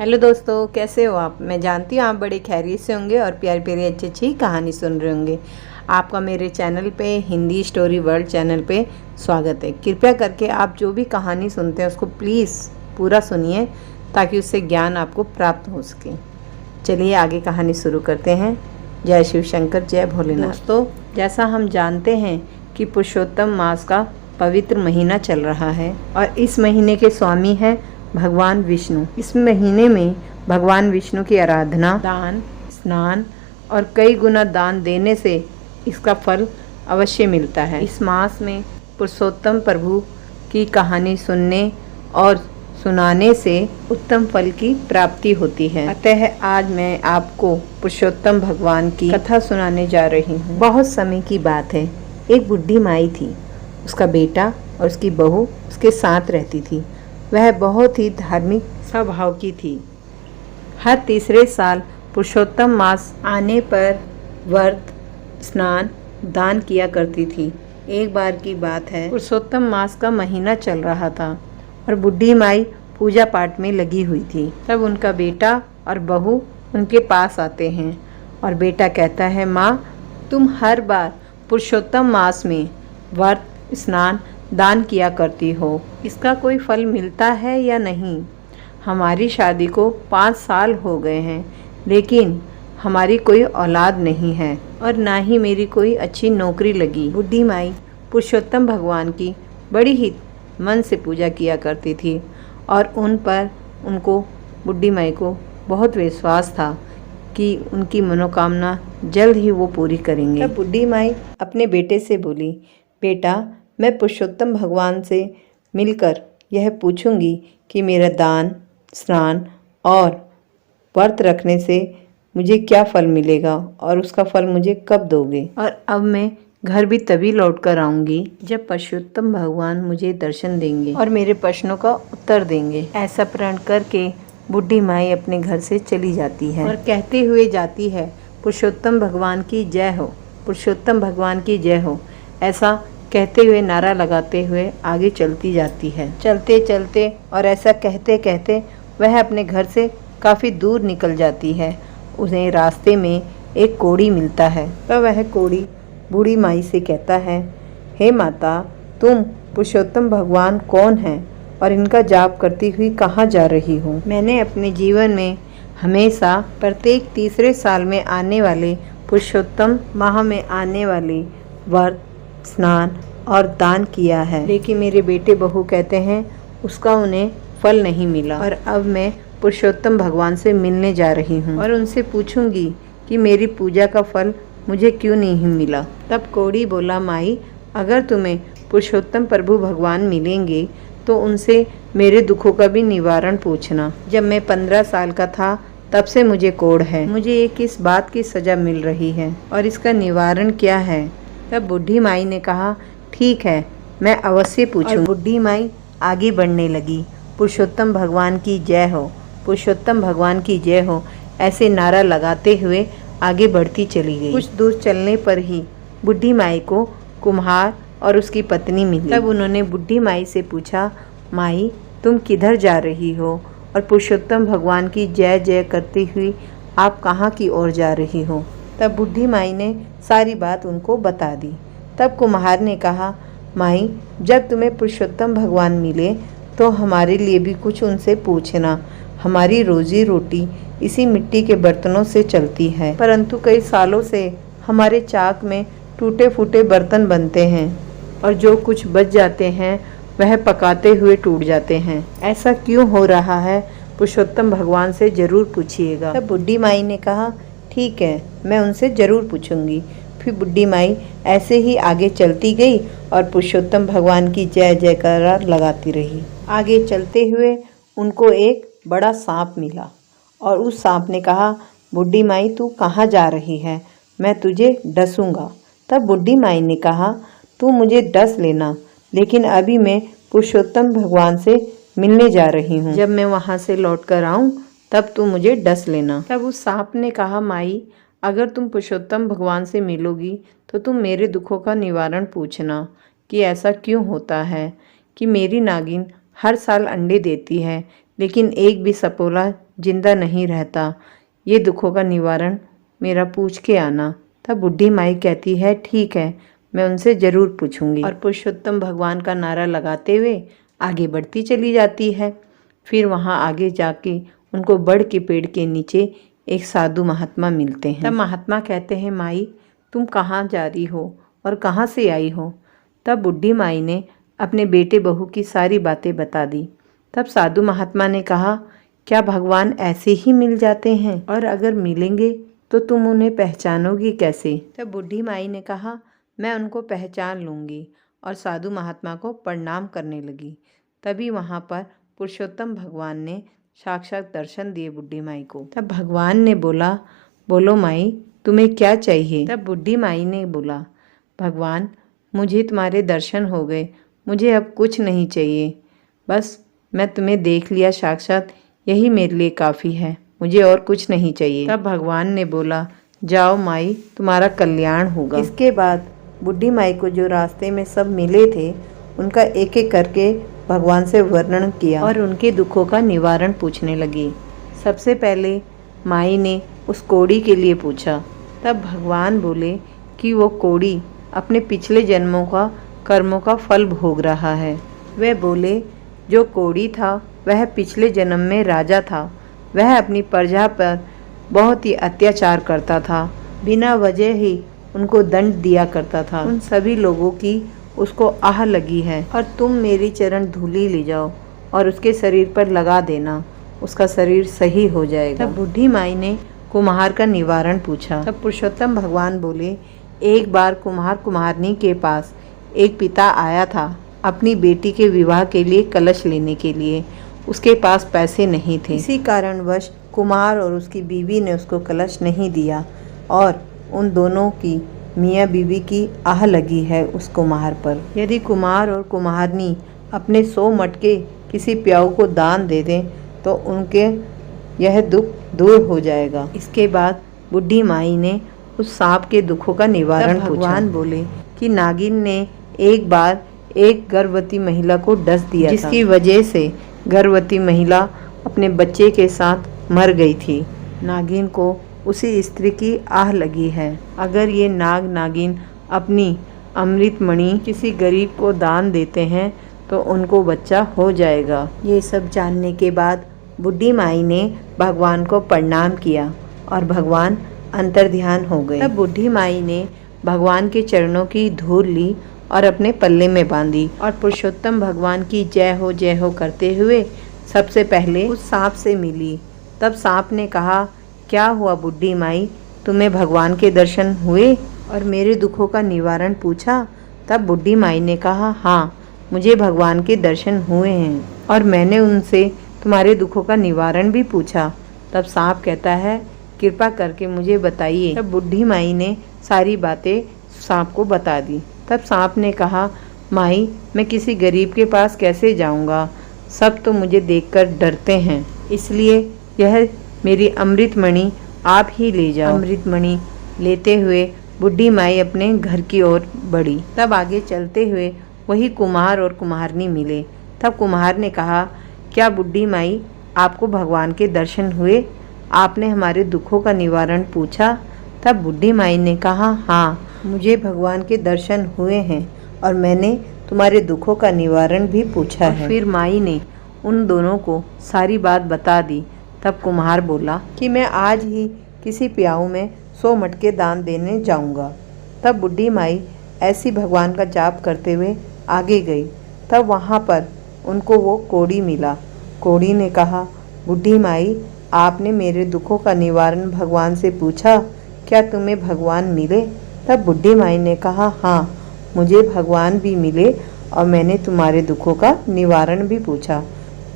Hello दोस्तों, कैसे हो आप। मैं जानती हूँ आप बड़े खैरियत से होंगे और प्यारी प्यारी अच्छी अच्छी कहानी सुन रहे होंगे। आपका मेरे चैनल पे हिंदी स्टोरी वर्ल्ड चैनल पे स्वागत है। कृपया करके आप जो भी कहानी सुनते हैं उसको प्लीज़ पूरा सुनिए ताकि उससे ज्ञान आपको प्राप्त हो सके। चलिए आगे कहानी शुरू करते हैं। जय शिव शंकर, जय भोलेनाथ। दोस्तों, जैसा हम जानते हैं कि पुरुषोत्तम मास का पवित्र महीना चल रहा है और इस महीने के स्वामी हैं भगवान विष्णु। इस महीने में भगवान विष्णु की आराधना, दान, स्नान और कई गुना दान देने से इसका फल अवश्य मिलता है। इस मास में पुरुषोत्तम प्रभु की कहानी सुनने और सुनाने से उत्तम फल की प्राप्ति होती है। अतः आज मैं आपको पुरुषोत्तम भगवान की कथा सुनाने जा रही हूँ। बहुत समय की बात है, एक बुढ़ी माई थी। उसका बेटा और उसकी बहू उसके साथ रहती थी। वह बहुत ही धार्मिक स्वभाव की थी। हर तीसरे साल पुरुषोत्तम मास आने पर व्रत, स्नान, दान किया करती थी। एक बार की बात है, पुरुषोत्तम मास का महीना चल रहा था और बुढ़ी माई पूजा पाठ में लगी हुई थी। तब उनका बेटा और बहू उनके पास आते हैं और बेटा कहता है, माँ, तुम हर बार पुरुषोत्तम मास में व्रत, स्नान, दान किया करती हो, इसका कोई फल मिलता है या नहीं। हमारी शादी को 5 साल हो गए हैं, लेकिन हमारी कोई औलाद नहीं है और ना ही मेरी कोई अच्छी नौकरी लगी। बुढ़ी माई पुरुषोत्तम भगवान की बड़ी ही मन से पूजा किया करती थी और उनको बुढ़ी माई को बहुत विश्वास था कि उनकी मनोकामना जल्द ही वो पूरी करेंगे। तब बुढ़ी माई अपने बेटे से बोली, बेटा, मैं पुरुषोत्तम भगवान से मिलकर यह पूछूंगी कि मेरा दान, स्नान और व्रत रखने से मुझे क्या फल मिलेगा और उसका फल मुझे कब दोगे। और अब मैं घर भी तभी लौट कर आऊँगी जब पुरुषोत्तम भगवान मुझे दर्शन देंगे और मेरे प्रश्नों का उत्तर देंगे। ऐसा प्रण करके बुढ़ी माई अपने घर से चली जाती है और कहते हुए जाती है, पुरुषोत्तम भगवान की जय हो, पुरुषोत्तम भगवान की जय हो। ऐसा कहते हुए नारा लगाते हुए आगे चलती जाती है। चलते चलते और ऐसा कहते कहते वह अपने घर से काफ़ी दूर निकल जाती है। उन्हें रास्ते में एक कोढ़ी मिलता है। तब वह कोढ़ी बूढ़ी माई से कहता है, हे माता, तुम पुरुषोत्तम भगवान कौन हैं और इनका जाप करती हुई कहाँ जा रही हो। मैंने अपने जीवन में हमेशा प्रत्येक तीसरे साल में आने वाले पुरुषोत्तम माह में आने वाले व्रत, स्नान और दान किया है, लेकिन मेरे बेटे बहू कहते हैं उसका उन्हें फल नहीं मिला और अब मैं पुरुषोत्तम भगवान से मिलने जा रही हूँ और उनसे पूछूंगी कि मेरी पूजा का फल मुझे क्यों नहीं मिला। तब कोढ़ी बोला, माई, अगर तुम्हें पुरुषोत्तम प्रभु भगवान मिलेंगे तो उनसे मेरे दुखों का भी निवारण पूछना। जब मैं 15 साल का था तब से मुझे कोढ़ है। मुझे ये किस बात की सजा मिल रही है और इसका निवारण क्या है। तब बुढ़ी माई ने कहा, ठीक है, मैं अवश्य पूछूं। बुढ़ी माई आगे बढ़ने लगी। पुरुषोत्तम भगवान की जय हो, पुरुषोत्तम भगवान की जय हो, ऐसे नारा लगाते हुए आगे बढ़ती चली गई। कुछ दूर चलने पर ही बुढ़ी माई को कुम्हार और उसकी पत्नी मिली। तब उन्होंने बुढ़ी माई से पूछा, माई, तुम किधर जा रही हो और पुरुषोत्तम भगवान की जय जय करती हुई आप कहाँ की ओर जा रही हो। तब बुढ़ी माई ने सारी बात उनको बता दी। तब कुम्हार ने कहा, माई, जब तुम्हें पुरुषोत्तम भगवान मिले तो हमारे लिए भी कुछ उनसे पूछना। हमारी रोजी रोटी इसी मिट्टी के बर्तनों से चलती है, परंतु कई सालों से हमारे चाक में टूटे फूटे बर्तन बनते हैं और जो कुछ बच जाते हैं वह पकाते हुए टूट जाते हैं। ऐसा क्यों हो रहा है, पुरुषोत्तम भगवान से जरूर पूछिएगा। तब बुढ़ी माई ने कहा, ठीक है, मैं उनसे ज़रूर पूछूंगी। फिर बुढ़ी माई ऐसे ही आगे चलती गई और पुरुषोत्तम भगवान की जय जयकार लगाती रही। आगे चलते हुए उनको एक बड़ा सांप मिला और उस सांप ने कहा, बुढ़ी माई, तू कहाँ जा रही है, मैं तुझे डसूंगा। तब बुढ़ी माई ने कहा, तू मुझे डस लेना, लेकिन अभी मैं पुरुषोत्तम भगवान से मिलने जा रही हूँ। जब मैं वहाँ से लौट कर आऊँ तब तू मुझे डस लेना। तब उस सांप ने कहा, माई, अगर तुम पुरुषोत्तम भगवान से मिलोगी तो तुम मेरे दुखों का निवारण पूछना कि ऐसा क्यों होता है कि मेरी नागिन हर साल अंडे देती है लेकिन एक भी सपोला जिंदा नहीं रहता। ये दुखों का निवारण मेरा पूछ के आना। तब बूढ़ी माई कहती है, ठीक है, मैं उनसे ज़रूर पूछूंगी। और पुरुषोत्तम भगवान का नारा लगाते हुए आगे बढ़ती चली जाती है। फिर वहाँ आगे जाके उनको बड़ के पेड़ के नीचे एक साधु महात्मा मिलते हैं। तब महात्मा कहते हैं, माई तुम कहाँ जा रही हो और कहाँ से आई हो? तब बूढ़ी माई ने अपने बेटे बहू की सारी बातें बता दी। तब साधु महात्मा ने कहा, क्या भगवान ऐसे ही मिल जाते हैं? और अगर मिलेंगे तो तुम उन्हें पहचानोगी कैसे? तब बूढ़ी माई ने कहा, मैं उनको पहचान लूँगी, और साधु महात्मा को प्रणाम करने लगी। तभी वहाँ पर पुरुषोत्तम भगवान ने साक्षात दर्शन दिए बूढ़ी माई को। तब भगवान ने बोला, बोलो माई तुम्हें क्या चाहिए? तब बूढ़ी माई ने बोला, भगवान मुझे तुम्हारे दर्शन हो गए, मुझे अब कुछ नहीं चाहिए, बस मैं तुम्हें देख लिया साक्षात, यही मेरे लिए काफ़ी है, मुझे और कुछ नहीं चाहिए। तब भगवान ने बोला, जाओ माई तुम्हारा कल्याण होगा। इसके बाद बूढ़ी माई को जो रास्ते में सब मिले थे उनका एक एक करके भगवान से वर्णन किया और उनके दुखों का निवारण पूछने लगी। सबसे पहले माई ने उस कोड़ी के लिए पूछा। तब भगवान बोले कि वो कोड़ी अपने पिछले जन्मों का कर्मों का फल भोग रहा है। वे बोले, जो कोड़ी था वह पिछले जन्म में राजा था। वह अपनी प्रजा पर बहुत ही अत्याचार करता था, बिना वजह ही उनको दंड दिया करता था। उन सभी लोगों की उसको आह लगी है, और तुम मेरी चरण धूली ले जाओ और उसके शरीर पर लगा देना, उसका शरीर सही हो जाएगा। तब बूढ़ी माई ने कुम्हार का निवारण पूछा। तब पुरुषोत्तम भगवान बोले, एक बार कुम्हार कुम्हारनी के पास एक पिता आया था अपनी बेटी के विवाह के लिए कलश लेने के लिए। उसके पास पैसे नहीं थे, इसी कारणवश कुम्हार और उसकी बीवी ने उसको कलश नहीं दिया, और उन दोनों की मियाँ बीवी की आह लगी है उस कुम्हार पर। यदि कुम्हार और कुम्हारनी अपने 100 मटके किसी प्याऊ को दान दे दें तो उनके यह दुख दूर हो जाएगा। इसके बाद बूढ़ी माई ने उस सांप के दुखों का निवारण पूछा। भगवान बोले कि नागिन ने एक बार एक गर्भवती महिला को डस दिया, जिसकी वजह से गर्भवती महिला अपने बच्चे के साथ मर गई थी। नागिन को उसी स्त्री की आह लगी है। अगर ये नाग नागिन अपनी अमृत मणि किसी गरीब को दान देते हैं तो उनको बच्चा हो जाएगा। ये सब जानने के बाद बूढ़ी माई ने भगवान को प्रणाम किया और भगवान अंतर्ध्यान हो गए। तब बूढ़ी माई ने भगवान के चरणों की धूल ली और अपने पल्ले में बांधी, और पुरुषोत्तम भगवान की जय हो करते हुए सबसे पहले उस सांप से मिली। तब सांप ने कहा, क्या हुआ बूढ़ी माई, तुम्हें भगवान के दर्शन हुए और मेरे दुखों का निवारण पूछा? तब बूढ़ी माई ने कहा, हाँ मुझे भगवान के दर्शन हुए हैं और मैंने उनसे तुम्हारे दुखों का निवारण भी पूछा। तब सांप कहता है, कृपा करके मुझे बताइए। तब बूढ़ी माई ने सारी बातें सांप को बता दी। तब सांप ने कहा, माई मैं किसी गरीब के पास कैसे जाऊंगा, सब तो मुझे देखकर डरते हैं, इसलिए यह मेरी अमृत मणि आप ही ले जाओ। अमृत मणि लेते हुए बूढ़ी माई अपने घर की ओर बढ़ी। तब आगे चलते हुए वही कुम्हार और कुम्हारनी मिले। तब कुम्हार ने कहा, क्या बूढ़ी माई आपको भगवान के दर्शन हुए? आपने हमारे दुखों का निवारण पूछा? तब बूढ़ी माई ने कहा, हाँ मुझे भगवान के दर्शन हुए हैं और मैंने तुम्हारे दुखों का निवारण भी पूछा है। फिर माई ने उन दोनों को सारी बात बता दी। तब कुम्हार बोला कि मैं आज ही किसी प्याऊ में 100 मटके दान देने जाऊंगा। तब बूढ़ी माई ऐसी भगवान का जाप करते हुए आगे गई। तब वहाँ पर उनको वो कोड़ी मिला। कोड़ी ने कहा, बूढ़ी माई आपने मेरे दुखों का निवारण भगवान से पूछा, क्या तुम्हें भगवान मिले? तब बूढ़ी माई ने कहा, हाँ मुझे भगवान भी मिले और मैंने तुम्हारे दुखों का निवारण भी पूछा।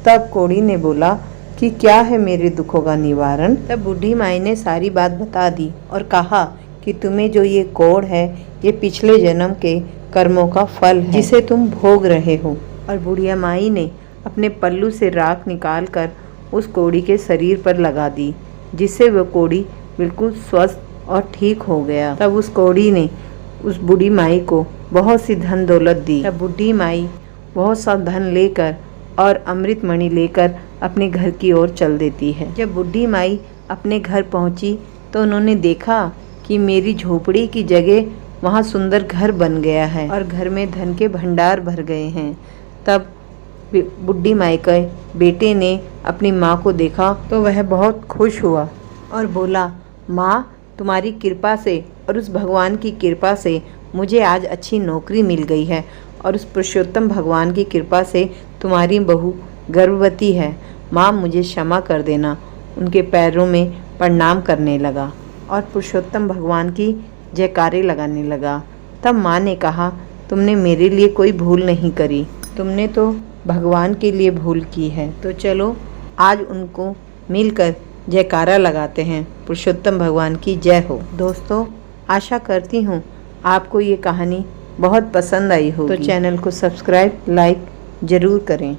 तब कोड़ी ने बोला कि क्या है मेरे दुखों का निवारण? तब बूढ़ी माई ने सारी बात बता दी और कहा कि तुम्हें जो ये कोड़ है ये पिछले जन्म के कर्मों का फल है जिसे तुम भोग रहे हो। और बुढ़िया माई ने अपने पल्लू से राख निकाल कर उस कोड़ी के शरीर पर लगा दी, जिससे वह कोड़ी बिल्कुल स्वस्थ और ठीक हो गया। तब उस कोड़ी ने उस बूढ़ी माई को बहुत सी धन दौलत दी। तब बूढ़ी माई बहुत सा धन लेकर और अमृत मणि लेकर अपने घर की ओर चल देती है। जब बूढ़ी माई अपने घर पहुंची तो उन्होंने देखा कि मेरी झोपड़ी की जगह वहाँ सुंदर घर बन गया है और घर में धन के भंडार भर गए हैं। तब बूढ़ी माई के बेटे ने अपनी माँ को देखा तो वह बहुत खुश हुआ और बोला, माँ, तुम्हारी कृपा से और उस भगवान की कृपा से मुझे आज अच्छी नौकरी मिल गई है और उस पुरुषोत्तम भगवान की कृपा से तुम्हारी बहू गर्भवती है। माँ, मुझे क्षमा कर देना। उनके पैरों में प्रणाम करने लगा और पुरुषोत्तम भगवान की जयकारे लगाने लगा। तब माँ ने कहा, तुमने मेरे लिए कोई भूल नहीं करी, तुमने तो भगवान के लिए भूल की है। तो चलो आज उनको मिलकर जयकारा लगाते हैं। पुरुषोत्तम भगवान की जय हो। दोस्तों, आशा करती हूँ आपको ये कहानी बहुत पसंद आई होगी। तो चैनल को सब्सक्राइब, लाइक ज़रूर करें।